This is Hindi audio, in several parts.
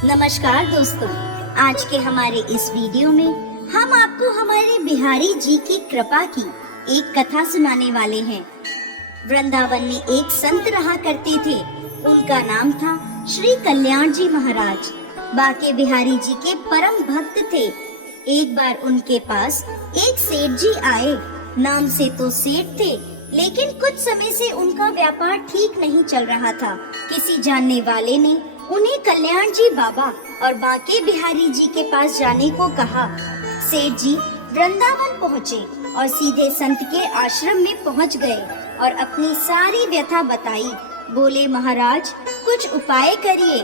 नमस्कार दोस्तों, आज के हमारे इस वीडियो में हम आपको हमारे बिहारी जी की कृपा की एक कथा सुनाने वाले हैं। वृंदावन में एक संत रहा करते थे। उनका नाम था श्री कल्याण जी महाराज। बाके बिहारी जी के परम भक्त थे। एक बार उनके पास एक सेठ जी आए। नाम से तो सेठ थे, लेकिन कुछ समय से उनका व्यापार ठीक नहीं चल रहा था। किसी जानने वाले ने उन्हें कल्याण जी बाबा और बाके बिहारी जी के पास जाने को कहा। सेठ जी वृंदावन पहुँचे और सीधे संत के आश्रम में पहुँच गए और अपनी सारी व्यथा बताई। बोले, महाराज कुछ उपाय करिए।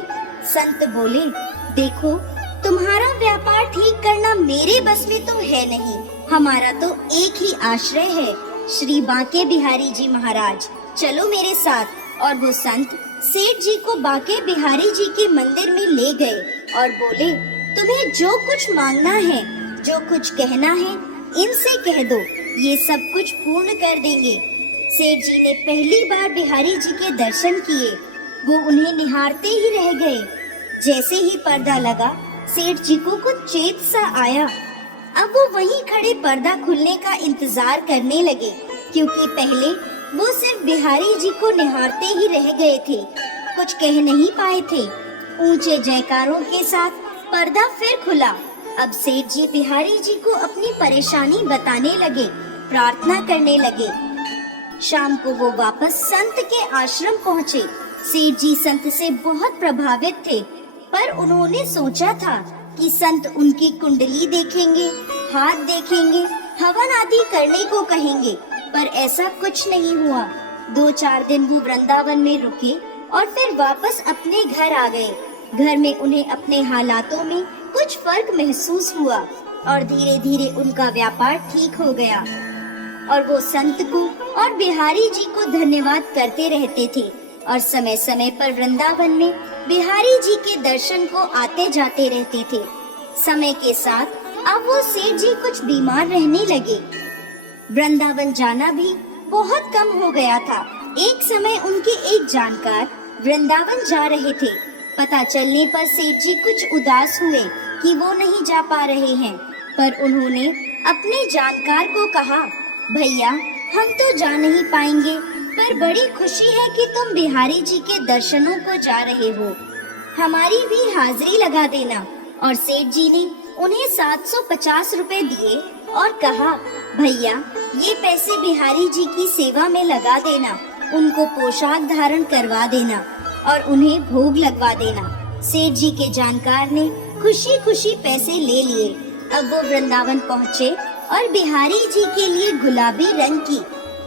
संत बोले, देखो तुम्हारा व्यापार ठीक करना मेरे बस में तो है नहीं। हमारा तो एक ही आश्रय है, श्री बाके बिहारी जी महाराज। चलो मेरे साथ। और वो संत सेठ जी को बाके बिहारी जी के मंदिर में ले गए और बोले, तुम्हें जो कुछ मांगना है, जो कुछ कहना है, इनसे कह दो, ये सब कुछ पूर्ण कर देंगे। सेठ जी ने पहली बार बिहारी जी के दर्शन किए। वो उन्हें निहारते ही रह गए। जैसे ही पर्दा लगा, सेठ जी को कुछ चेत सा आया। अब वो वहीं खड़े पर्दा खुलने का इंतजार करने लगे, क्योंकि पहले वो सिर्फ बिहारी जी को निहारते ही रह गए थे, कुछ कह नहीं पाए थे। ऊंचे जयकारों के साथ पर्दा फिर खुला। अब सेठ जी बिहारी जी को अपनी परेशानी बताने लगे, प्रार्थना करने लगे। शाम को वो वापस संत के आश्रम पहुँचे। सेठ जी संत से बहुत प्रभावित थे, पर उन्होंने सोचा था कि संत उनकी कुंडली देखेंगे, हाथ देखेंगे, हवन आदि करने को कहेंगे, पर ऐसा कुछ नहीं हुआ। 2-4 दिन वो वृंदावन में रुके और फिर वापस अपने घर आ गए। घर में उन्हें अपने हालातों में कुछ फर्क महसूस हुआ और धीरे धीरे उनका व्यापार ठीक हो गया। और वो संत को और बिहारी जी को धन्यवाद करते रहते थे और समय समय पर वृंदावन में बिहारी जी के दर्शन को आते जाते रहते थे। समय के साथ अब वो सेठ जी कुछ बीमार रहने लगे। वृंदावन जाना भी बहुत कम हो गया था। एक समय उनके एक जानकार वृंदावन जा रहे थे। पता चलने पर सेठ जी कुछ उदास हुए कि वो नहीं जा पा रहे हैं, पर उन्होंने अपने जानकार को कहा, भैया हम तो जा नहीं पाएंगे, पर बड़ी खुशी है कि तुम बिहारी जी के दर्शनों को जा रहे हो, हमारी भी हाजिरी लगा देना। और सेठ जी ने उन्हें 750 रुपए दिए और कहा, भैया ये पैसे बिहारी जी की सेवा में लगा देना, उनको पोशाक धारण करवा देना और उन्हें भोग लगवा देना। सेठ जी के जानकार ने खुशी खुशी पैसे ले लिए। अब वो वृंदावन पहुँचे और बिहारी जी के लिए गुलाबी रंग की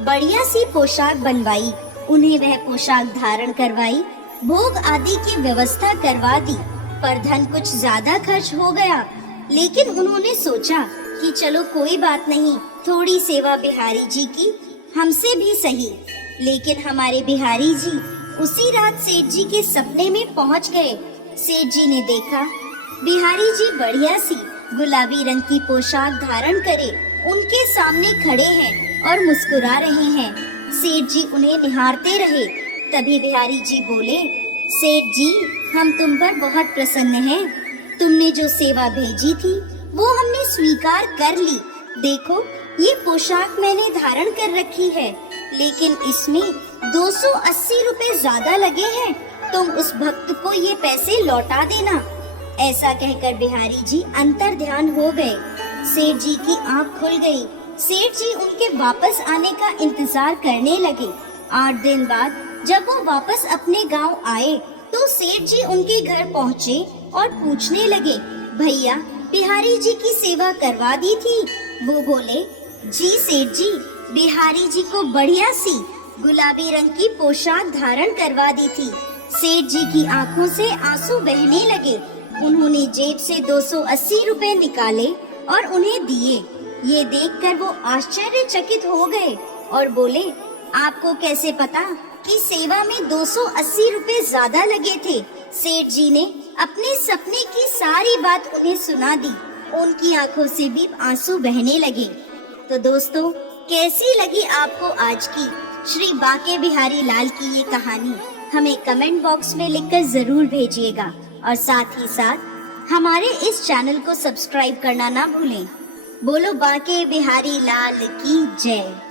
बढ़िया सी पोशाक बनवाई। उन्हें वह पोशाक धारण करवाई, भोग आदि की व्यवस्था करवा दी। पर धन कुछ ज्यादा खर्च हो गया, लेकिन उन्होंने सोचा कि चलो कोई बात नहीं, थोड़ी सेवा बिहारी जी की हमसे भी सही। लेकिन हमारे बिहारी जी उसी रात सेठ जी के सपने में पहुंच गए। सेठ जी ने देखा बिहारी जी बढ़िया सी गुलाबी रंग की पोशाक धारण करे उनके सामने खड़े हैं और मुस्कुरा रहे हैं। सेठ जी उन्हें निहारते रहे। तभी बिहारी जी बोले, सेठ जी हम तुम पर बहुत प्रसन्न हैं। तुमने जो सेवा भेजी थी वो हमने स्वीकार कर ली। देखो ये पोशाक मैंने धारण कर रखी है, लेकिन इसमें 280 रुपए ज्यादा लगे हैं। तुम उस भक्त को ये पैसे लौटा देना। ऐसा कहकर बिहारी जी अंतर ध्यान हो गए। सेठ जी की आँख खुल गई। सेठ जी उनके वापस आने का इंतजार करने लगे। 8 दिन बाद जब वो वापस अपने गांव आए तो सेठ जी उनके घर पहुँचे और पूछने लगे, भैया बिहारी जी की सेवा करवा दी थी? वो बोले, जी सेठ जी, बिहारी जी को बढ़िया सी गुलाबी रंग की पोशाक धारण करवा दी थी। सेठ जी की आंखों से आंसू बहने लगे। उन्होंने जेब से 280 रुपए निकाले और उन्हें दिए। ये देखकर वो आश्चर्यचकित हो गए और बोले, आपको कैसे पता कि सेवा में 280 रुपए ज्यादा लगे थे? सेठ जी ने अपने सपने की सारी बात उन्हें सुना दी। उनकी आंखों से भी आंसू बहने लगे। तो दोस्तों, कैसी लगी आपको आज की श्री बाके बिहारी लाल की ये कहानी? हमें कमेंट बॉक्स में लिखकर जरूर भेजिएगा। और साथ ही साथ हमारे इस चैनल को सब्सक्राइब करना ना भूलें। बोलो बांके बिहारी लाल की जय।